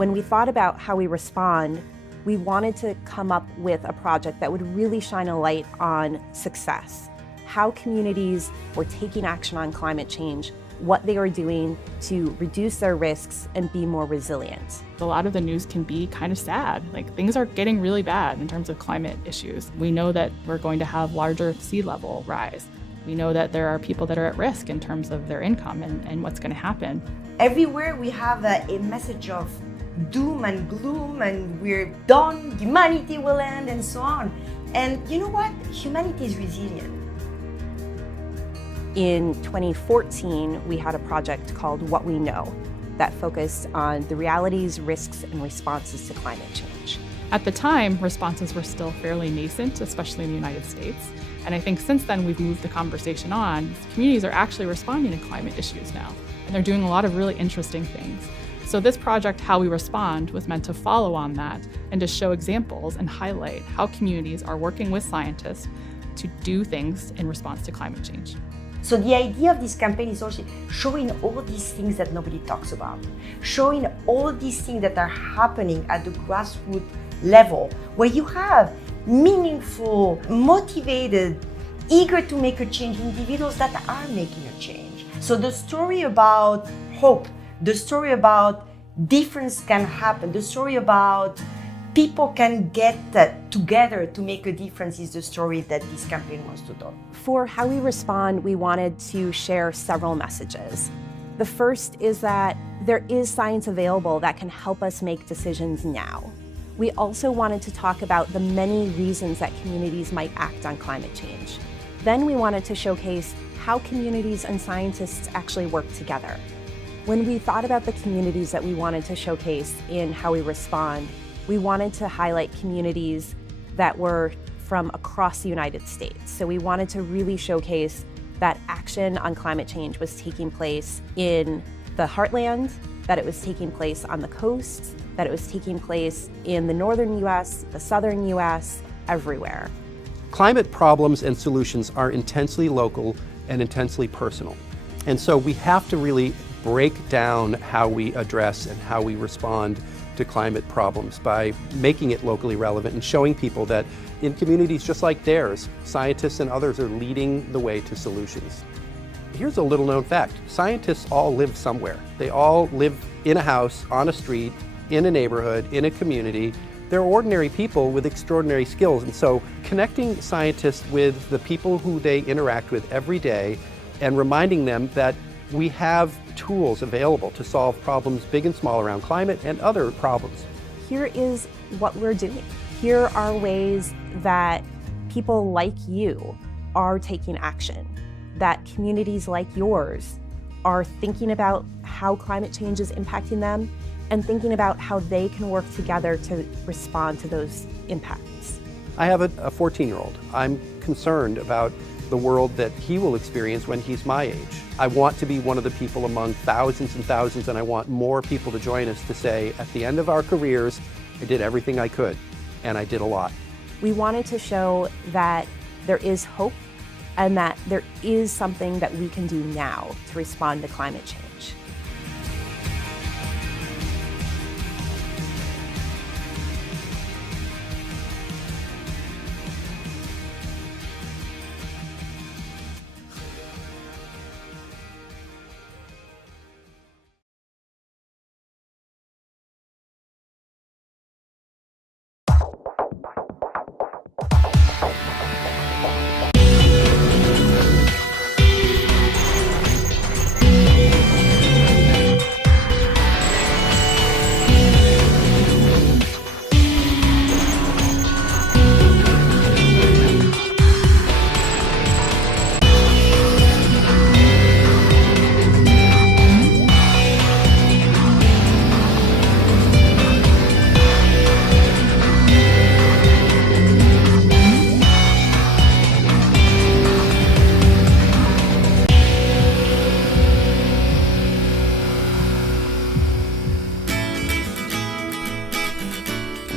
When we thought about how we respond, we wanted to come up with a project that would really shine a light on success, how communities were taking action on climate change, what they were doing to reduce their risks and be more resilient. A lot of the news can be kind of sad. Like, things are getting really bad in terms of climate issues. We know that we're going to have larger sea level rise. We know that there are people that are at risk in terms of their income and what's going to happen. Everywhere we have a message of doom and gloom and we're done, humanity will end and so on. And you know what? Humanity is resilient. In 2014, we had a project called What We Know that focused on the realities, risks, and responses to climate change. At the time, responses were still fairly nascent, especially in the United States. And I think since then we've moved the conversation on. Communities are actually responding to climate issues now, and they're doing a lot of really interesting things. So this project, How We Respond, was meant to follow on that and to show examples and highlight how communities are working with scientists to do things in response to climate change. So the idea of this campaign is also showing all these things that nobody talks about, showing all these things that are happening at the grassroots level, where you have meaningful, motivated, eager to make a change individuals that are making a change. So the story about hope, the story about difference can happen, the story about people can get together to make a difference is the story that this campaign wants to tell. For How We Respond, we wanted to share several messages. The first is that there is science available that can help us make decisions now. We also wanted to talk about the many reasons that communities might act on climate change. Then we wanted to showcase how communities and scientists actually work together. When we thought about the communities that we wanted to showcase in How We Respond, we wanted to highlight communities that were from across the United States. So we wanted to really showcase that action on climate change was taking place in the heartland, that it was taking place on the coast, that it was taking place in the northern US, the southern US, everywhere. Climate problems and solutions are intensely local and intensely personal. And so we have to really break down how we address and how we respond to climate problems by making it locally relevant and showing people that in communities just like theirs, scientists and others are leading the way to solutions. Here's a little known fact. Scientists all live somewhere. They all live in a house, on a street, in a neighborhood, in a community. They're ordinary people with extraordinary skills. And so connecting scientists with the people who they interact with every day and reminding them that we have tools available to solve problems big and small around climate and other problems. Here is what we're doing. Here are ways that people like you are taking action, that communities like yours are thinking about how climate change is impacting them and thinking about how they can work together to respond to those impacts. I have a 14-year-old. I'm concerned about the world that he will experience when he's my age. I want to be one of the people among thousands and thousands, and I want more people to join us to say, at the end of our careers, I did everything I could, and I did a lot. We wanted to show that there is hope and that there is something that we can do now to respond to climate change.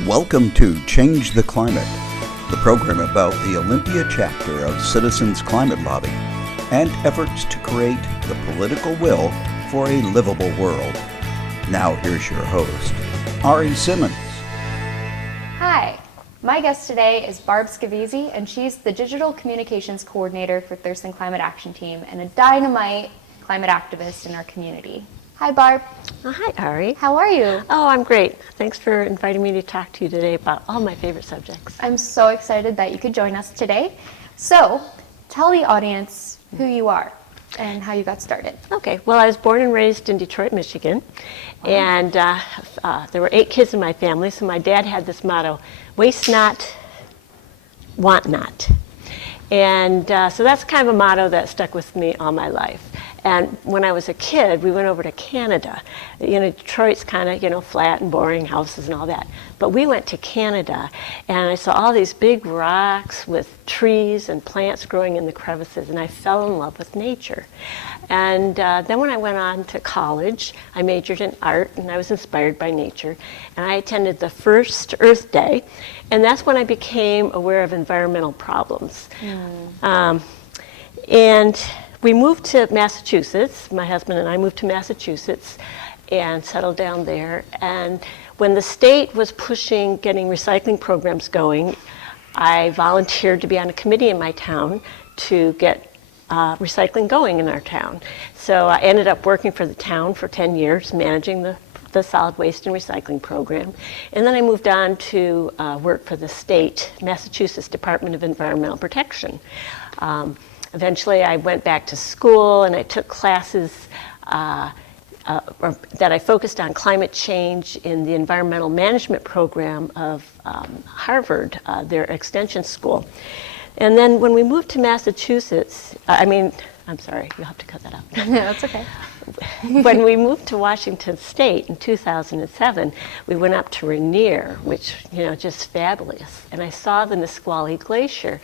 Welcome to Change the Climate, the program about the Olympia chapter of Citizens Climate Lobby and efforts to create the political will for a livable world. Now here's your host, Ari Simmons. Hi, my guest today is Barb Scavizze, and she's the Digital Communications Coordinator for Thurston Climate Action Team and a dynamite climate activist in our community. Hi, Barb. Oh, hi, Ari. How are you? Oh, I'm great. Thanks for inviting me to talk to you today about all my favorite subjects. I'm so excited that you could join us today. So, tell the audience who you are and how you got started. Okay, well, I was born and raised in Detroit, Michigan, and there were 8 kids in my family, so my dad had this motto, waste not, want not. And so that's kind of a motto that stuck with me all my life. And when I was a kid, we went over to Canada. You know, Detroit's kind of, you know, flat and boring houses and all that. But we went to Canada, and I saw all these big rocks with trees and plants growing in the crevices, and I fell in love with nature. And then when I went on to college, I majored in art, and I was inspired by nature. And I attended the first Earth Day, and that's when I became aware of environmental problems. And we moved to Massachusetts. My husband and I moved to Massachusetts and settled down there. And when the state was pushing getting recycling programs going, I volunteered to be on a committee in my town to get recycling going in our town. So I ended up working for the town for 10 years, managing the solid waste and recycling program. And then I moved on to work for the state, Massachusetts Department of Environmental Protection. Eventually, I went back to school and I took classes that I focused on climate change in the environmental management program of Harvard, their extension school. And then when we moved to Massachusetts, I'm sorry, you'll have to cut that out. No, that's okay. When we moved to Washington State in 2007, we went up to Rainier, which, you know, just fabulous. And I saw the Nisqually Glacier.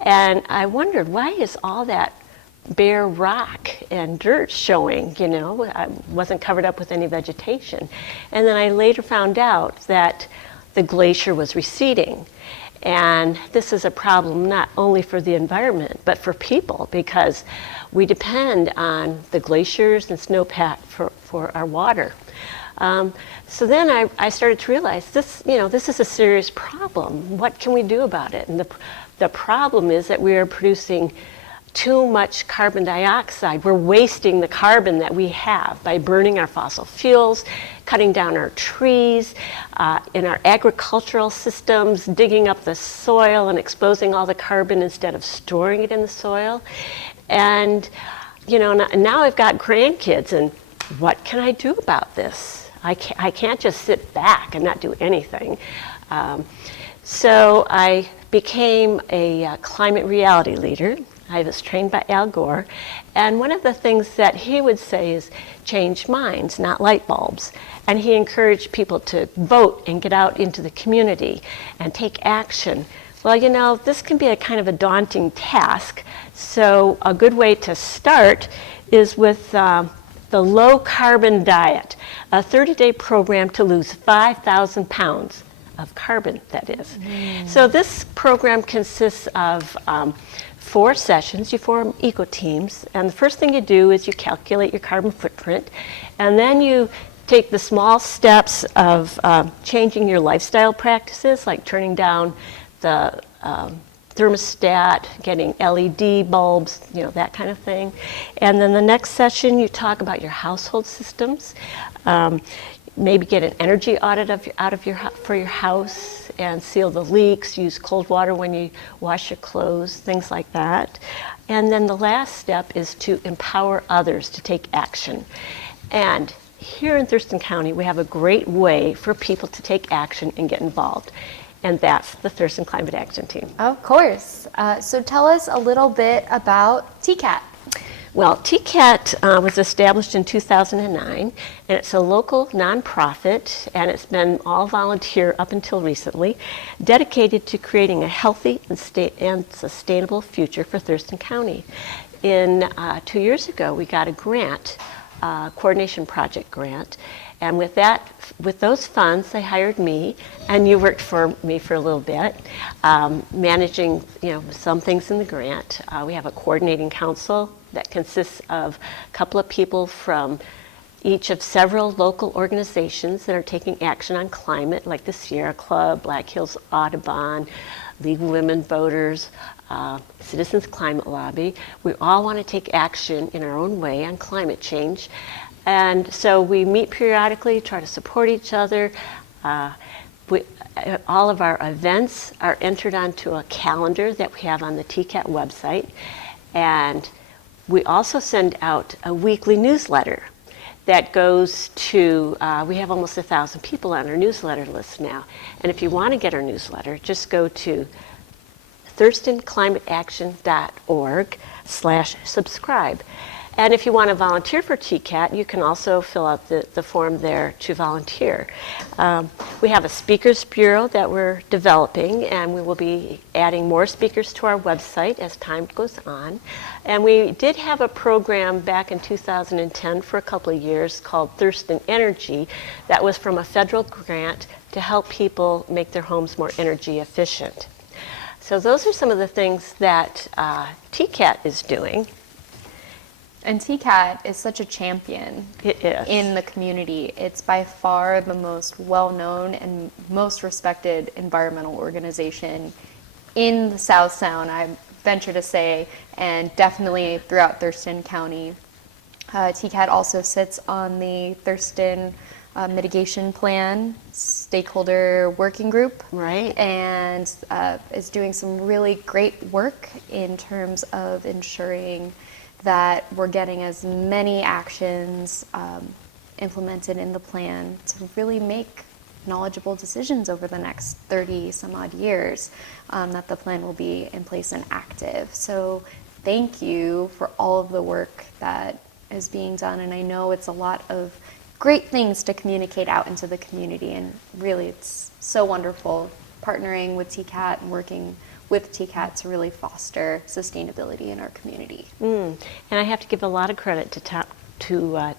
And I wondered, why is all that bare rock and dirt showing, you know? I wasn't covered up with any vegetation. And then I later found out that the glacier was receding. And this is a problem not only for the environment, but for people, because we depend on the glaciers and snowpack for our water. So then I started to realize this is a serious problem. What can we do about it? And the problem is that we are producing too much carbon dioxide. We're wasting the carbon that we have by burning our fossil fuels, cutting down our trees, in our agricultural systems, digging up the soil and exposing all the carbon instead of storing it in the soil. And, you know, now I've got grandkids, and what can I do about this? I can't just sit back and not do anything. So I became a climate reality leader. I was trained by Al Gore, and one of the things that he would say is change minds, not light bulbs. And he encouraged people to vote and get out into the community and take action. Well, you know, this can be a kind of a daunting task, so a good way to start is with the low carbon diet, a 30-day program to lose 5,000 pounds of carbon, that is. So this program consists of 4 sessions. You form eco-teams, and the first thing you do is you calculate your carbon footprint, and then you take the small steps of changing your lifestyle practices, like turning down the thermostat, getting LED bulbs, you know, that kind of thing. And then the next session, you talk about your household systems. Maybe get an energy audit for your house and seal the leaks, use cold water when you wash your clothes, things like that. And then the last step is to empower others to take action. And here in Thurston County, we have a great way for people to take action and get involved. And that's the Thurston Climate Action Team. Of course. So tell us a little bit about TCAT. Well, TCAT was established in 2009, and it's a local nonprofit, and it's been all volunteer up until recently, dedicated to creating a healthy and sustainable future for Thurston County. 2 years ago, we got a grant, coordination project grant, and with those funds, they hired me, and you worked for me for a little bit, managing, you know, some things in the grant. We have a coordinating council that consists of a couple of people from each of several local organizations that are taking action on climate, like the Sierra Club, Black Hills Audubon, League of Women Voters, Citizens Climate Lobby. We all want to take action in our own way on climate change. And so we meet periodically, try to support each other. All of our events are entered onto a calendar that we have on the TCAT website. And we also send out a weekly newsletter that goes to, we have almost 1,000 people on our newsletter list now. And if you want to get our newsletter, just go to thurstonclimateaction.org/subscribe. And if you want to volunteer for TCAT, you can also fill out the form there to volunteer. We have a speakers bureau that we're developing, and we will be adding more speakers to our website as time goes on. And we did have a program back in 2010 for a couple of years called Thurston Energy that was from a federal grant to help people make their homes more energy efficient. So those are some of the things that TCAT is doing. And TCAT is such a champion in the community. It's by far the most well-known and most respected environmental organization in the South Sound, I venture to say, and definitely throughout Thurston County. TCAT also sits on the Thurston Mitigation Plan stakeholder working group. Right. And is doing some really great work in terms of ensuring that we're getting as many actions implemented in the plan to really make knowledgeable decisions over the next 30 some odd years, that the plan will be in place and active. So thank you for all of the work that is being done, and I know it's a lot of great things to communicate out into the community, and really it's so wonderful partnering with TCAT and working with TCAT to really foster sustainability in our community. And I have to give a lot of credit to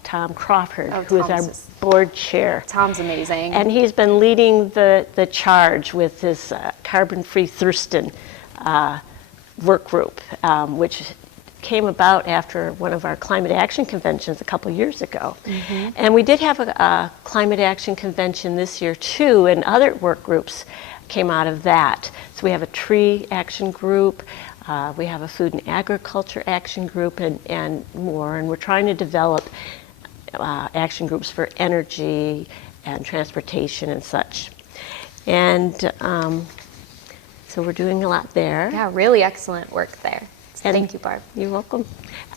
Tom Crawford, who is our Tom's board chair. Tom's amazing. And he's been leading the charge with this carbon-free Thurston work group, which came about after one of our climate action conventions a couple years ago. And we did have a climate action convention this year too, and other work groups came out of that. So we have a tree action group, we have a food and agriculture action group, and more, and we're trying to develop action groups for energy and transportation and such. And so we're doing a lot there. Yeah, really excellent work there. Thank you, Barb. You're welcome.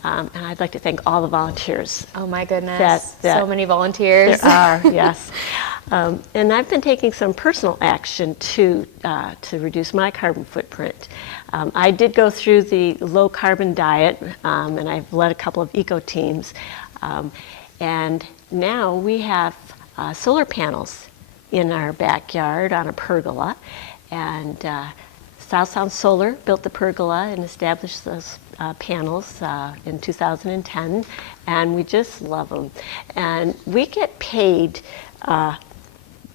And I'd like to thank all the volunteers. Oh my goodness, so many volunteers. There are, yes. And I've been taking some personal action to reduce my carbon footprint. I did go through the low carbon diet, and I've led a couple of eco teams. And now we have solar panels in our backyard on a pergola. And South Sound Solar built the pergola and established those panels in 2010, and we just love them. And we get paid by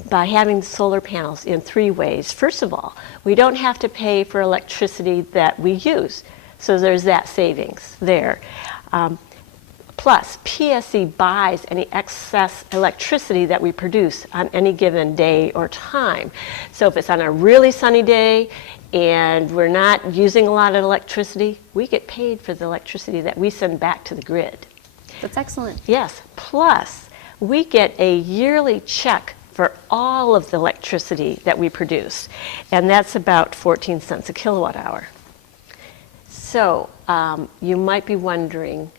having solar panels in 3 ways. First of all, we don't have to pay for electricity that we use, so there's that savings there. Plus, PSE buys any excess electricity that we produce on any given day or time. So if it's on a really sunny day and we're not using a lot of electricity, we get paid for the electricity that we send back to the grid. That's excellent. Yes, plus we get a yearly check for all of the electricity that we produce, and that's about 14 cents a kilowatt hour. So you might be wondering,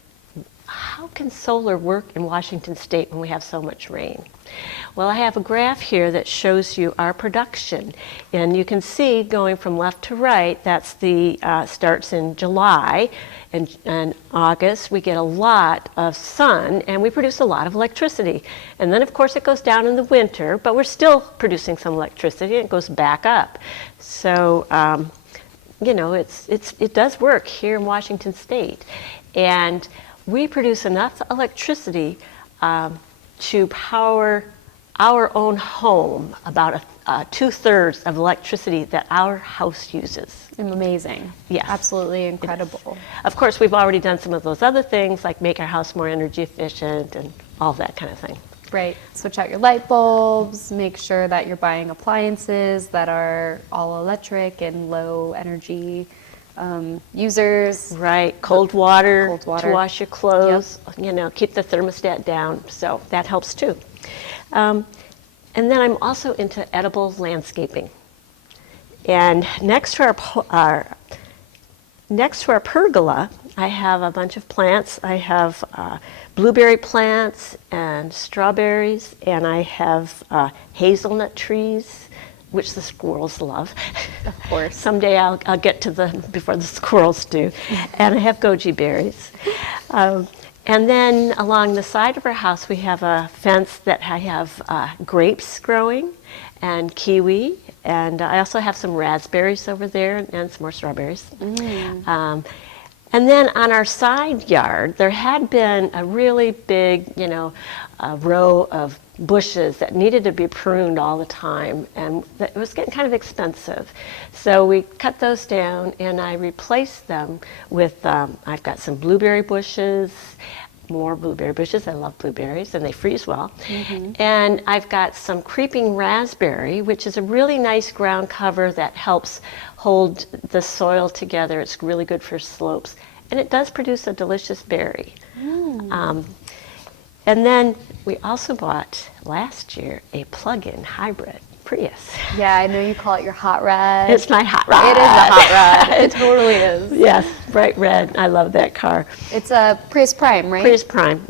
how can solar work in Washington State when we have so much rain? Well, I have a graph here that shows you our production, and you can see going from left to right, that's the starts in July, and August we get a lot of sun and we produce a lot of electricity. And then of course it goes down in the winter, but we're still producing some electricity and it goes back up. So you know, it does work here in Washington State. And we produce enough electricity to power our own home about 2/3 of electricity that our house uses. Amazing. Yes. Absolutely incredible. Of course, we've already done some of those other things, like make our house more energy efficient and all that kind of thing. Right. Switch out your light bulbs, make sure that you're buying appliances that are all electric and low energy users. Right, cold water, Cold water. to wash your clothes, you know, keep the thermostat down, so that helps too. And then I'm also into edible landscaping. And next to our pergola, I have a bunch of plants. I have blueberry plants and strawberries, and I have hazelnut trees, which the squirrels love. Of course. Someday I'll get to them before the squirrels do. And I have goji berries. And then along the side of our house, we have a fence that I have grapes growing and kiwi. And I also have some raspberries over there and some more strawberries. And then on our side yard, there had been a really big, row of bushes that needed to be pruned all the time, and it was getting kind of expensive. So we cut those down, and I replaced them with, I've got some blueberry bushes, more blueberry bushes. I love blueberries, and they freeze well. And I've got some creeping raspberry, which is a really nice ground cover that helps hold the soil together. It's really good for slopes, and it does produce a delicious berry. And then we also bought last year a plug-in hybrid Prius. Yeah, I know you call it your hot rod. It's my hot rod. It is the hot rod. It totally is. Yes, bright red. I love that car. It's a Prius Prime, right? Prius Prime.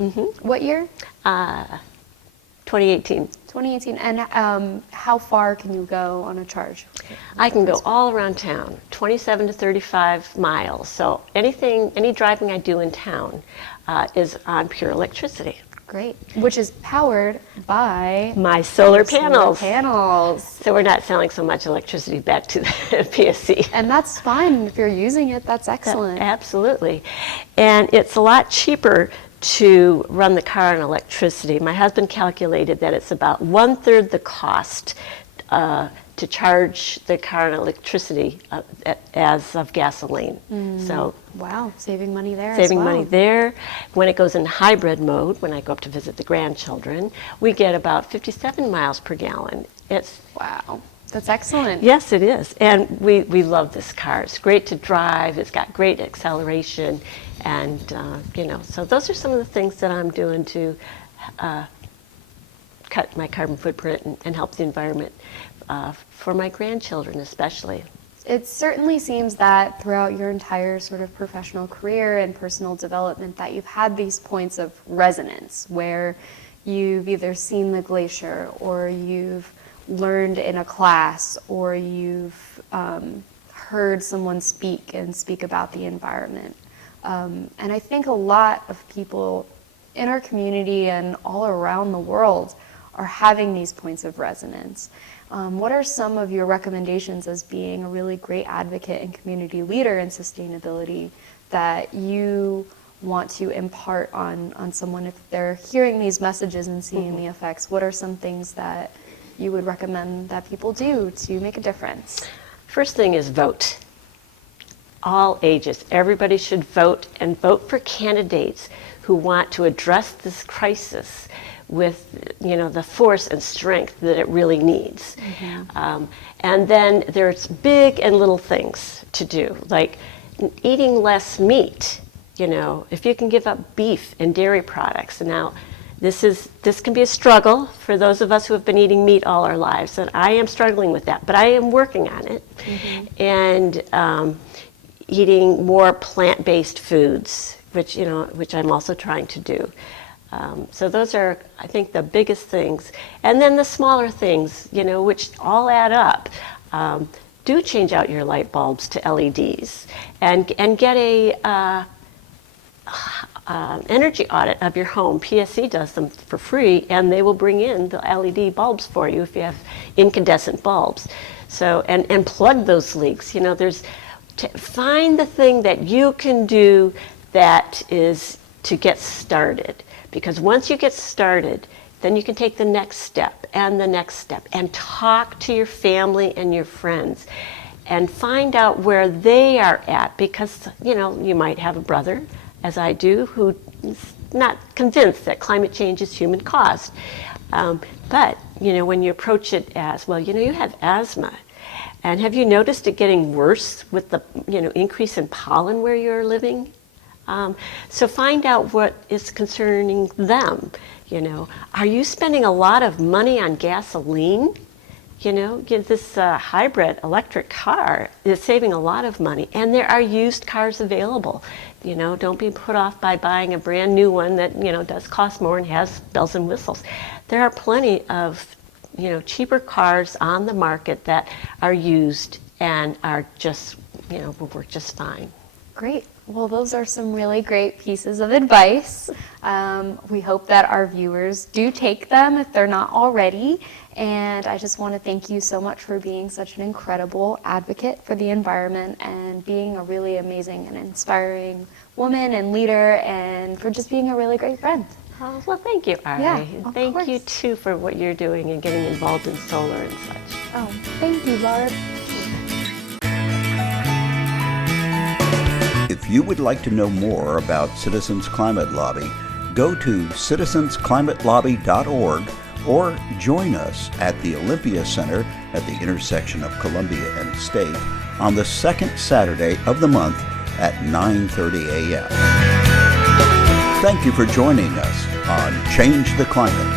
What year? 2018. 2018. And how far can you go on a charge? I can go all around town, 27 to 35 miles. So any driving I do in town is on pure electricity. Great. Which is powered by my solar panels. So we're not selling so much electricity back to the PSC. And that's fine. If you're using it, that's excellent. Absolutely. And it's a lot cheaper to run the car on electricity. My husband calculated that it's about 1/3 the cost to charge the car on electricity as of gasoline. So wow, saving money there. Saving as well. money there. When it goes in hybrid mode, when I go up to visit the grandchildren, we get about 57 miles per gallon. It's wow. That's excellent. Yes, it is. And we love this car. It's great to drive. It's got great acceleration. And, so those are some of the things that I'm doing to cut my carbon footprint and help the environment for my grandchildren especially. It certainly seems that throughout your entire sort of professional career and personal development that you've had these points of resonance where you've either seen the glacier or you've learned in a class or you've heard someone speak about the environment. And I think a lot of people in our community and all around the world are having these points of resonance. What are some of your recommendations as being a really great advocate and community leader in sustainability that you want to impart on someone if they're hearing these messages and seeing the effects? What are some things that you would recommend that people do to make a difference? First thing is vote. All ages. Everybody should vote, and vote for candidates who want to address this crisis with the force and strength that it really needs. And then there's big and little things to do, like eating less meat. If you can give up beef and dairy products. And now this can be a struggle for those of us who have been eating meat all our lives, and I am struggling with that, but I am working on it. And eating more plant-based foods, which I'm also trying to do. So those are, I think, the biggest things. And then the smaller things, which all add up. Do change out your light bulbs to LEDs and get a energy audit of your home. PSC does them for free, and they will bring in the LED bulbs for you if you have incandescent bulbs. So, and plug those leaks. Find the thing that you can do that is to get started. Because once you get started, then you can take the next step and the next step and talk to your family and your friends and find out where they are at, because you might have a brother, as I do, who is not convinced that climate change is human caused. But when you approach it as, well, you have asthma, and have you noticed it getting worse with the increase in pollen where you're living? So find out what is concerning them. Are you spending a lot of money on gasoline? This hybrid electric car is saving a lot of money, and there are used cars available. Don't be put off by buying a brand new one that does cost more and has bells and whistles. There are plenty of cheaper cars on the market that are used and are just will work just fine. Great. Well, those are some really great pieces of advice. We hope that our viewers do take them if they're not already. And I just want to thank you so much for being such an incredible advocate for the environment and being a really amazing and inspiring woman and leader, and for just being a really great friend. Oh, well, thank you, Ari. Yeah, and thank you, too, for what you're doing and getting involved in solar and such. Oh, thank you, Barb. If you would like to know more about Citizens Climate Lobby, go to citizensclimatelobby.org or join us at the Olympia Center at the intersection of Columbia and State on the second Saturday of the month at 9:30 a.m. Thank you for joining us on Change the Climate.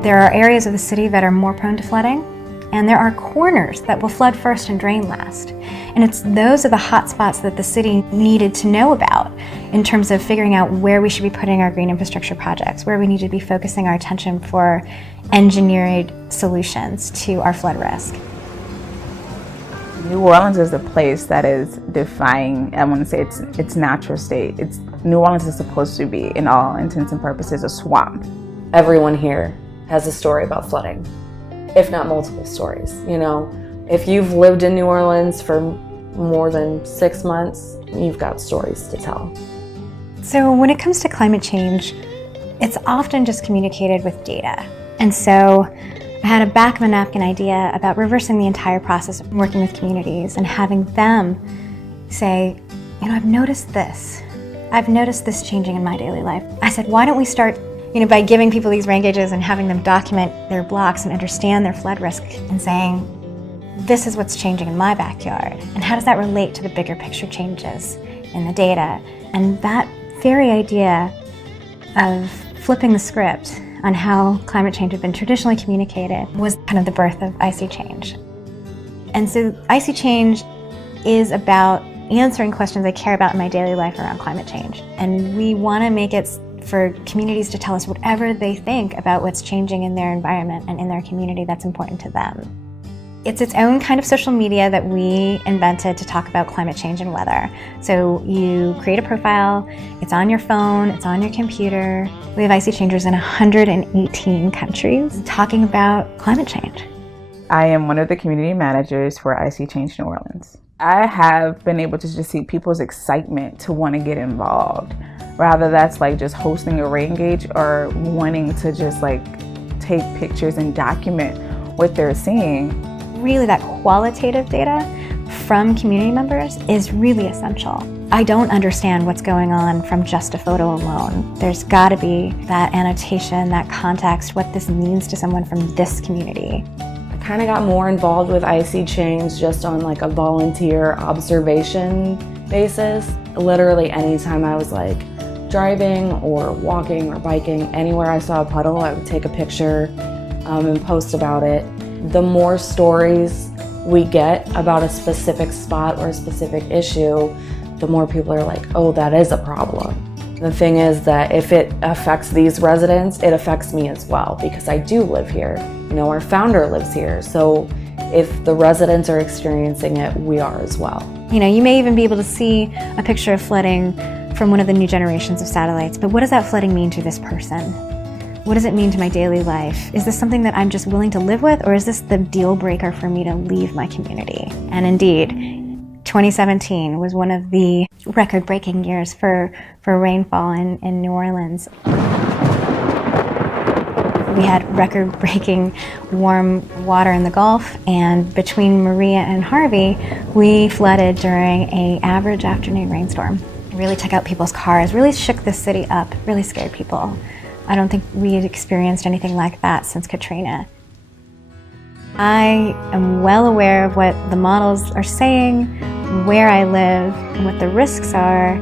There are areas of the city that are more prone to flooding, and there are corners that will flood first and drain last. And those are the hot spots that the city needed to know about in terms of figuring out where we should be putting our green infrastructure projects, where we need to be focusing our attention for engineered solutions to our flood risk. New Orleans is a place that is defying, I want to say, its natural state. New Orleans is supposed to be, in all intents and purposes, a swamp. Everyone here has a story about flooding, if not multiple stories. If you've lived in New Orleans for more than 6 months, you've got stories to tell. So when it comes to climate change, it's often just communicated with data. And so I had a back of a napkin idea about reversing the entire process of working with communities and having them say, I've noticed this. I've noticed this changing in my daily life. I said, why don't we start by giving people these rain gauges and having them document their blocks and understand their flood risk and saying, this is what's changing in my backyard, and how does that relate to the bigger picture changes in the data? And that very idea of flipping the script on how climate change had been traditionally communicated was kind of the birth of Icy Change. And so Icy Change is about answering questions I care about in my daily life around climate change. And we want to make it for communities to tell us whatever they think about what's changing in their environment and in their community that's important to them. It's its own kind of social media that we invented to talk about climate change and weather. So you create a profile, it's on your phone, it's on your computer. We have Icy Changers in 118 countries talking about climate change. I am one of the community managers for Icy Change New Orleans. I have been able to just see people's excitement to want to get involved. Rather that's like just hosting a rain gauge or wanting to just take pictures and document what they're seeing. Really that qualitative data from community members is really essential. I don't understand what's going on from just a photo alone. There's got to be that annotation, that context, what this means to someone from this community. I kind of got more involved with Icy Change just on a volunteer observation basis. Literally anytime I was driving or walking or biking, anywhere I saw a puddle, I would take a picture and post about it. The more stories we get about a specific spot or a specific issue, the more people are like, oh, that is a problem. The thing is that if it affects these residents, it affects me as well, because I do live here. Our founder lives here. So if the residents are experiencing it, we are as well. You know, you may even be able to see a picture of flooding from one of the new generations of satellites, but what does that flooding mean to this person? What does it mean to my daily life? Is this something that I'm just willing to live with, or is this the deal breaker for me to leave my community? And indeed, 2017 was one of the record-breaking years for rainfall in New Orleans. We had record-breaking warm water in the Gulf, and between Maria and Harvey, we flooded during an average afternoon rainstorm. It really took out people's cars, really shook the city up, really scared people. I don't think we had experienced anything like that since Katrina. I am well aware of what the models are saying, where I live, and what the risks are,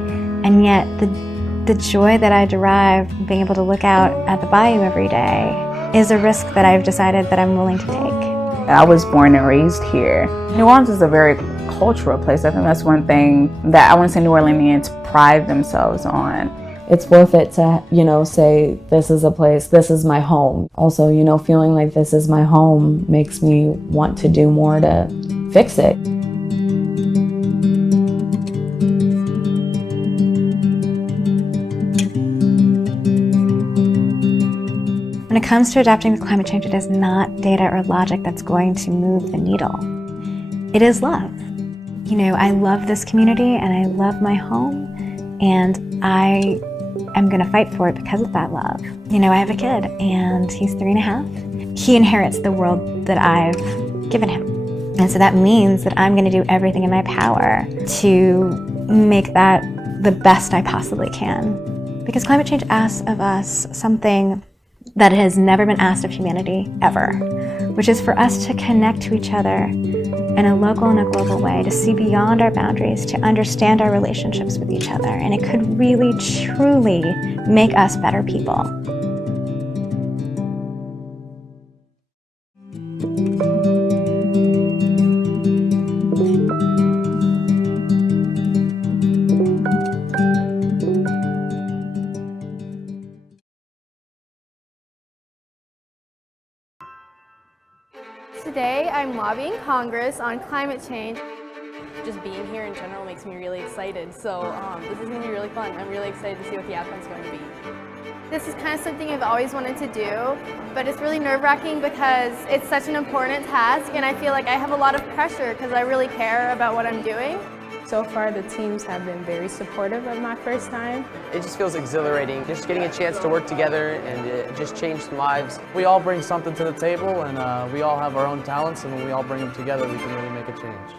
and yet the joy that I derive from being able to look out at the bayou every day is a risk that I've decided that I'm willing to take. I was born and raised here. New Orleans is a very cultural place. I think that's one thing that I want to say New Orleanians pride themselves on. It's worth it to, you know, say this is a place, this is my home. Also, you know, feeling like this is my home makes me want to do more to fix it. When it comes to adapting to climate change, it is not data or logic that's going to move the needle. It is love. You know, I love this community and I love my home, and I am going to fight for it because of that love. You know, I have a kid and he's 3.5. He inherits the world that I've given him. And so that means that I'm going to do everything in my power to make that the best I possibly can. Because climate change asks of us something that has never been asked of humanity ever, which is for us to connect to each other in a local and a global way, to see beyond our boundaries, to understand our relationships with each other. And it could really, truly make us better people. Today, I'm lobbying Congress on climate change. Just being here in general makes me really excited, so this is going to be really fun. I'm really excited to see what the outcome's going to be. This is kind of something I've always wanted to do, but it's really nerve-wracking because it's such an important task, and I feel like I have a lot of pressure because I really care about what I'm doing. So far, the teams have been very supportive of my first time. It just feels exhilarating, just getting a chance to work together and just change some lives. We all bring something to the table, and we all have our own talents, and when we all bring them together, we can really make a change.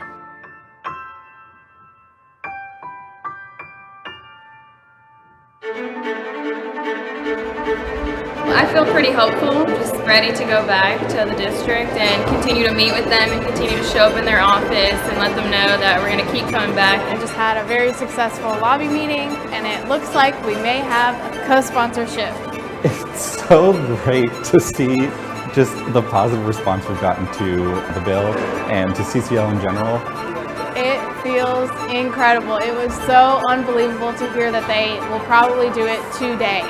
I feel pretty hopeful, just ready to go back to the district and continue to meet with them and continue to show up in their office and let them know that we're going to keep coming back. I just had a very successful lobby meeting, and it looks like we may have a co-sponsorship. It's so great to see just the positive response we've gotten to the bill and to CCL in general. It feels incredible. It was so unbelievable to hear that they will probably do it today.